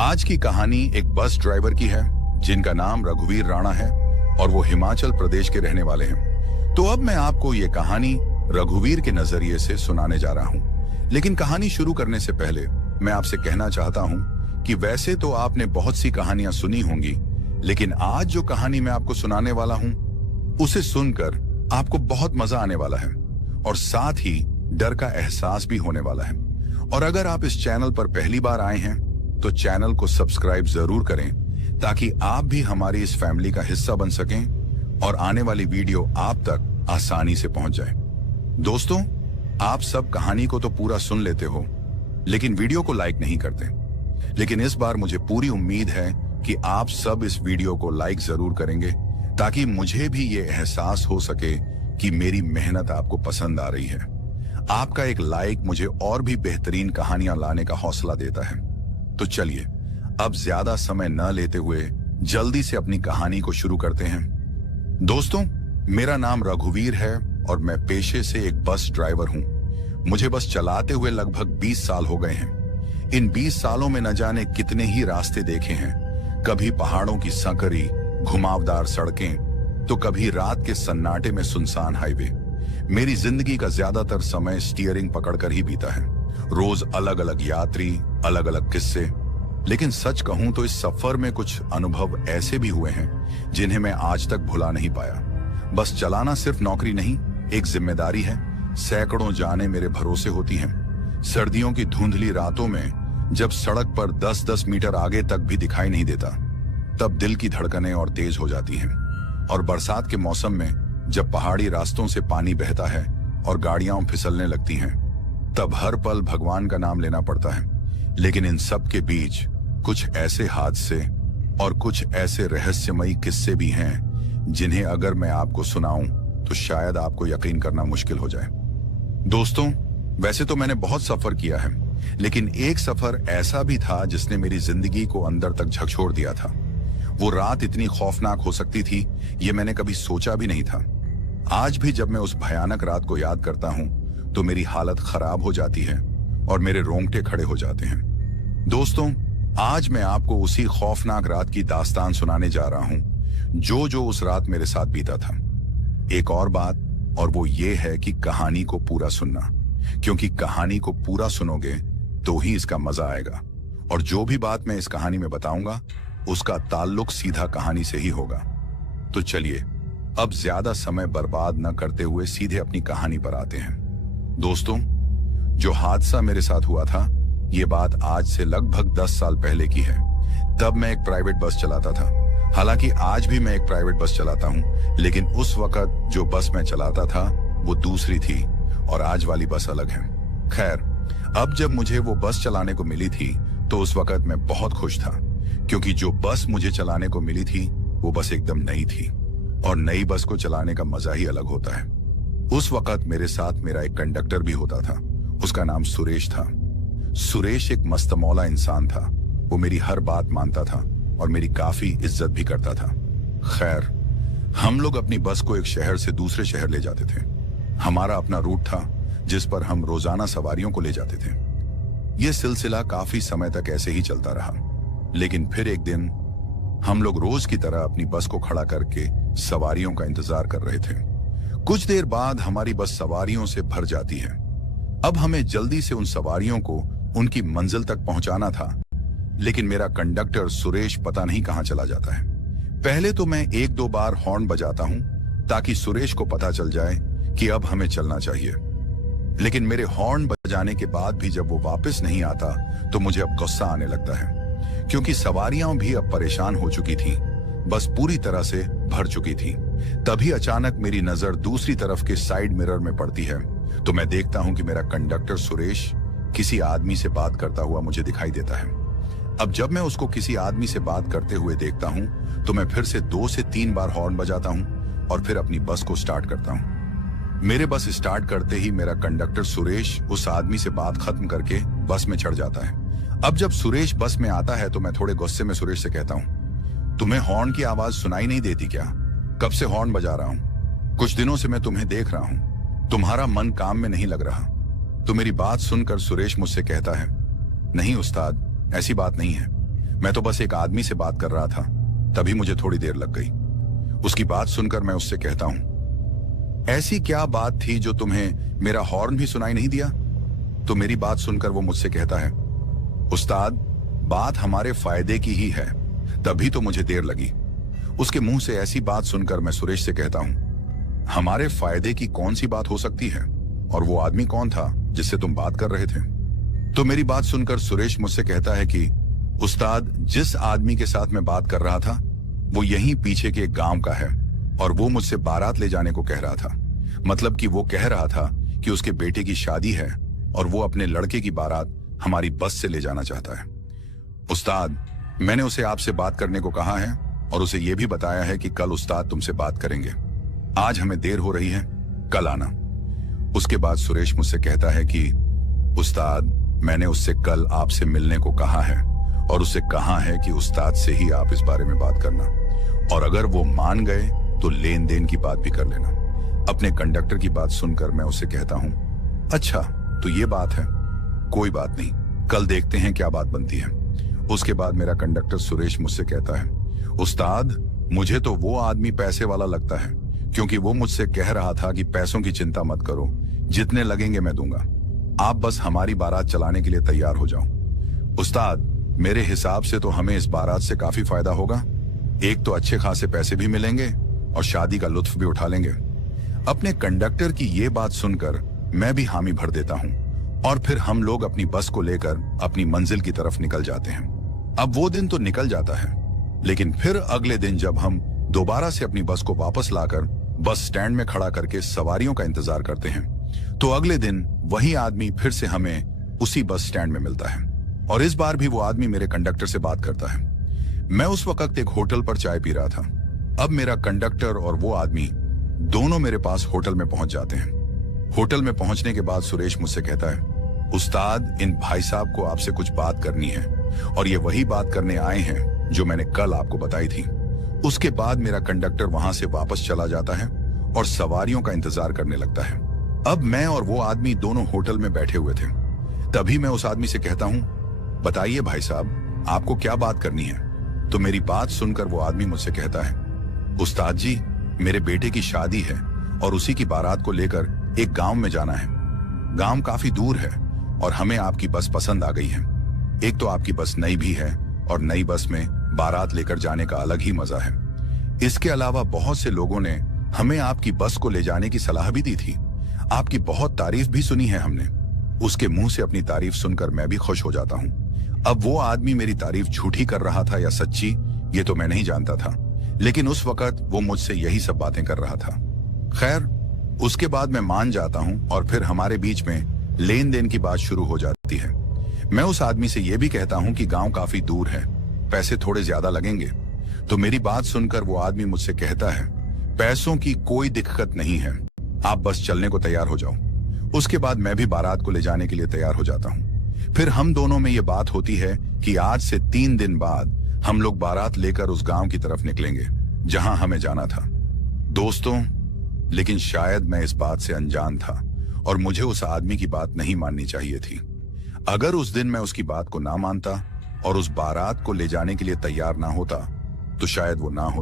आज की कहानी एक बस ड्राइवर की है जिनका नाम रघुवीर राणा है और वो हिमाचल प्रदेश के रहने वाले हैं। तो अब मैं आपको ये कहानी रघुवीर के नजरिए से सुनाने जा रहा हूँ। लेकिन कहानी शुरू करने से पहले मैं आपसे कहना चाहता हूँ कि वैसे तो आपने बहुत सी कहानियां सुनी होंगी, लेकिन आज जो कहानी मैं आपको सुनाने वाला हूँ उसे सुनकर आपको बहुत मजा आने वाला है और साथ ही डर का एहसास भी होने वाला है। और अगर आप इस चैनल पर पहली बार आए हैं तो चैनल को सब्सक्राइब जरूर करें ताकि आप भी हमारी इस फैमिली का हिस्सा बन सकें और आने वाली वीडियो आप तक आसानी से पहुंच जाए। दोस्तों, आप सब कहानी को तो पूरा सुन लेते हो लेकिन वीडियो को लाइक नहीं करते। लेकिन इस बार मुझे पूरी उम्मीद है कि आप सब इस वीडियो को लाइक जरूर करेंगे ताकि मुझे भी ये एहसास हो सके कि मेरी मेहनत आपको पसंद आ रही है। आपका एक लाइक मुझे और भी बेहतरीन कहानियां लाने का हौसला देता है। तो चलिए अब ज्यादा समय न लेते हुए जल्दी से अपनी कहानी को शुरू करते हैं। दोस्तों, मेरा नाम रघुवीर है और मैं पेशे से एक बस ड्राइवर हूं। मुझे बस चलाते हुए लगभग 20 साल हो गए हैं। इन 20 सालों में न जाने कितने ही रास्ते देखे हैं। कभी पहाड़ों की संकरी घुमावदार सड़कें तो कभी रात के सन्नाटे में सुनसान हाईवे। मेरी जिंदगी का ज्यादातर समय स्टीयरिंग पकड़कर ही बीता है। रोज अलग अलग यात्री, अलग अलग किस्से। लेकिन सच कहूं तो इस सफर में कुछ अनुभव ऐसे भी हुए हैं जिन्हें मैं आज तक भुला नहीं पाया। बस चलाना सिर्फ नौकरी नहीं, एक जिम्मेदारी है। सैकड़ों जानें मेरे भरोसे होती हैं। सर्दियों की धुंधली रातों में जब सड़क पर 10-10 मीटर आगे तक भी दिखाई नहीं देता, तब दिल की धड़कनें और तेज हो जाती हैं। और बरसात के मौसम में जब पहाड़ी रास्तों से पानी बहता है और गाड़ियां फिसलने लगती हैं, तब हर पल भगवान का नाम लेना पड़ता है। लेकिन इन सब के बीच कुछ ऐसे हादसे और कुछ ऐसे रहस्यमयी किस्से भी हैं जिन्हें अगर मैं आपको सुनाऊं तो शायद आपको यकीन करना मुश्किल हो जाए। दोस्तों, वैसे तो मैंने बहुत सफर किया है, लेकिन एक सफर ऐसा भी था जिसने मेरी जिंदगी को अंदर तक झकझोर दिया था। वो रात इतनी खौफनाक हो सकती थी ये मैंने कभी सोचा भी नहीं था। आज भी जब मैं उस भयानक रात को याद करता हूं तो मेरी हालत खराब हो जाती है और मेरे रोंगटे खड़े हो जाते हैं। दोस्तों, आज मैं आपको उसी खौफनाक रात की दास्तान सुनाने जा रहा हूं जो उस रात मेरे साथ बीता था। एक और बात, और वो ये है कि कहानी को पूरा सुनना, क्योंकि कहानी को पूरा सुनोगे तो ही इसका मजा आएगा। और जो भी बात मैं इस कहानी में बताऊंगा उसका ताल्लुक सीधा कहानी से ही होगा। तो चलिए अब ज्यादा समय बर्बाद न करते हुए सीधे अपनी कहानी पर आते हैं। दोस्तों, जो हादसा मेरे साथ हुआ था ये बात आज से लगभग 10 साल पहले की है। तब मैं एक प्राइवेट बस चलाता था। हालांकि आज भी मैं एक प्राइवेट बस चलाता हूं, लेकिन उस वक्त जो बस मैं चलाता था वो दूसरी थी और आज वाली बस अलग है। खैर, अब जब मुझे वो बस चलाने को मिली थी तो उस वक्त मैं बहुत खुश था, क्योंकि जो बस मुझे चलाने को मिली थी वो बस एकदम नई थी और नई बस को चलाने का मजा ही अलग होता है। उस वक्त मेरे साथ मेरा एक कंडक्टर भी होता था। उसका नाम सुरेश था। सुरेश एक मस्तमौला इंसान था। वो मेरी हर बात मानता था और मेरी काफी इज्जत भी करता था। खैर, हम लोग अपनी बस को एक शहर से दूसरे शहर ले जाते थे। हमारा अपना रूट था जिस पर हम रोजाना सवारियों को ले जाते थे। यह सिलसिला काफी समय तक ऐसे ही चलता रहा, लेकिन फिर एक दिन हम लोग रोज की तरह अपनी बस को खड़ा करके सवारियों का इंतजार कर रहे थे। कुछ देर बाद हमारी बस सवारियों से भर जाती है। अब हमें जल्दी से उन सवारियों को उनकी मंजिल तक पहुंचाना था, लेकिन मेरा कंडक्टर सुरेश पता नहीं कहां चला जाता है। पहले तो मैं 1-2 बार हॉर्न बजाता हूं ताकि सुरेश को पता चल जाए कि अब हमें चलना चाहिए। लेकिन मेरे हॉर्न बजाने के बाद भी जब वो वापस नहीं आता तो मुझे अब गुस्सा आने लगता है, क्योंकि सवारियां भी अब परेशान हो चुकी थीं। बस पूरी तरह से भर चुकी थी। तभी अचानक मेरी नजर दूसरी तरफ के साइड मिरर में पड़ती है तो मैं देखता हूं कि मेरा कंडक्टर सुरेश किसी आदमी से बात करता हुआ मुझे दिखाई देता है। अब जब मैं उसको किसी आदमी से बात करते हुए देखता हूं तो मैं फिर से 2 से 3 बार हॉर्न बजाता हूं और फिर अपनी बस को स्टार्ट करता हूं। मेरे बस स्टार्ट करते ही मेरा कंडक्टर सुरेश उस आदमी से बात खत्म करके बस में चढ़ जाता है। अब जब सुरेश बस में आता है तो मैं थोड़े गुस्से में सुरेश से कहता हूं, तुम्हें हॉर्न की आवाज सुनाई नहीं देती क्या? कब से हॉर्न बजा रहा हूं? कुछ दिनों से मैं तुम्हें देख रहा हूं, तुम्हारा मन काम में नहीं लग रहा। तो मेरी बात सुनकर सुरेश मुझसे कहता है, नहीं उस्ताद, ऐसी बात नहीं है। मैं तो बस एक आदमी से बात कर रहा था, तभी मुझे थोड़ी देर लग गई। उसकी बात सुनकर मैं उससे कहता हूं, ऐसी क्या बात थी जो तुम्हें मेरा हॉर्न भी सुनाई नहीं दिया? तो मेरी बात सुनकर वो मुझसे कहता है, उस्ताद, बात हमारे फायदे की ही है, तभी तो मुझे देर लगी। उसके मुंह से ऐसी बात सुनकर मैं सुरेश से कहता हूं, हमारे फायदे की कौन सी बात हो सकती है? और वो आदमी कौन था जिससे तुम बात कर रहे थे? तो मेरी बात सुनकर सुरेश मुझसे कहता है कि उस्ताद, जिस आदमी के साथ मैं बात कर रहा था वो यहीं पीछे के एक गांव का है और वो मुझसे बारात ले जाने को कह रहा था। मतलब कि वो कह रहा था कि उसके बेटे की शादी है और वो अपने लड़के की बारात हमारी बस से ले जाना चाहता है। उस्ताद, मैंने उसे आपसे बात करने को कहा है और उसे ये भी बताया है कि कल उस्ताद तुमसे बात करेंगे। आज हमें देर हो रही है, कल आना। उसके बाद सुरेश मुझसे कहता है कि उस्ताद, मैंने उससे कल आपसे मिलने को कहा है और उससे कहा है कि उस्ताद से ही आप इस बारे में बात करना, और अगर वो मान गए तो लेन देन की बात भी कर लेना। अपने कंडक्टर की बात सुनकर मैं उससे कहता हूं, अच्छा तो ये बात है, कोई बात नहीं, कल देखते हैं क्या बात बनती है। उसके बाद मेरा कंडक्टर सुरेश मुझसे कहता है, उस्ताद, मुझे तो वो आदमी पैसे वाला लगता है, क्योंकि वो मुझसे कह रहा था कि पैसों की चिंता मत करो, जितने लगेंगे मैं दूंगा, आप बस हमारी बारात चलाने के लिए तैयार हो जाओ। उस्ताद, मेरे हिसाब से तो हमें इस बारात से काफी फायदा होगा। एक तो अच्छे खासे पैसे भी मिलेंगे और शादी का लुत्फ भी उठा लेंगे। अपने कंडक्टर की ये बात सुनकर मैं भी हामी भर देता हूं और फिर हम लोग अपनी बस को लेकर अपनी मंजिल की तरफ निकल जाते हैं। अब वो दिन तो निकल जाता है, लेकिन फिर अगले दिन जब हम दोबारा से अपनी बस को वापस लाकर बस स्टैंड में खड़ा करके सवारियों का इंतजार करते हैं, तो अगले दिन वही आदमी फिर से हमें उसी बस स्टैंड में मिलता है और इस बार भी वो आदमी मेरे कंडक्टर से बात करता है। मैं उस वक्त एक होटल पर चाय पी रहा था। अब मेरा कंडक्टर और वो आदमी दोनों मेरे पास होटल में पहुंच जाते हैं। होटल में पहुंचने के बाद सुरेश मुझसे कहता है, उस्ताद, इन भाई साहब को आपसे कुछ बात करनी है और ये वही बात करने आए हैं जो मैंने कल आपको बताई थी। उसके बाद मेरा कंडक्टर वहां से वापस चला जाता है और सवारियों का इंतजार करने लगता है। अब मैं और वो आदमी दोनों होटल में बैठे हुए थे। तभी मैं उस आदमी से कहता हूं, बताइए भाई साहब, आपको क्या बात करनी है? तो मेरी बात सुनकर वो आदमी मुझसे कहता है, उस्ताद जी, मेरे बेटे की शादी है और उसी की बारात को लेकर एक गांव में जाना है। गांव काफी दूर है और हमें आपकी बस पसंद आ गई है। एक तो आपकी बस नई भी है और नई बस में बारात लेकर जाने का अलग ही मजा है। इसके अलावा बहुत से लोगों ने हमें आपकी बस को ले जाने की सलाह भी दी थी। आपकी बहुत तारीफ भी सुनी है हमने। उसके मुंह से अपनी तारीफ सुनकर मैं भी खुश हो जाता हूं। अब वो आदमी मेरी तारीफ झूठी कर रहा था या सच्ची, ये तो मैं नहीं जानता था, लेकिन उस वक्त वो मुझसे यही सब बातें कर रहा था। खैर, उसके बाद मैं मान जाता हूं और फिर हमारे बीच में लेन देन की बात शुरू हो जाती है। मैं उस आदमी से यह भी कहता हूं कि गांव काफी दूर है, पैसे थोड़े ज्यादा लगेंगे। तो मेरी बात सुनकर वो आदमी मुझसे कहता है, पैसों की कोई दिक्कत नहीं है, आप बस चलने को तैयार हो जाओ। उसके बाद मैं भी बारात को ले जाने के लिए तैयार हो जाता हूं। फिर हम दोनों में ये बात होती है कि आज से 3 दिन बाद हम लोग बारात लेकर उस गांव की तरफ निकलेंगे जहां हमें जाना था। दोस्तों, लेकिन शायद मैं इस बात से अनजान था और मुझे उस आदमी की बात नहीं माननी चाहिए थी। अगर उस दिन मैं उसकी बात को ना मानता और उस बारात को ले जाने के लिए तैयार ना होता, तो शायद वो ना होता।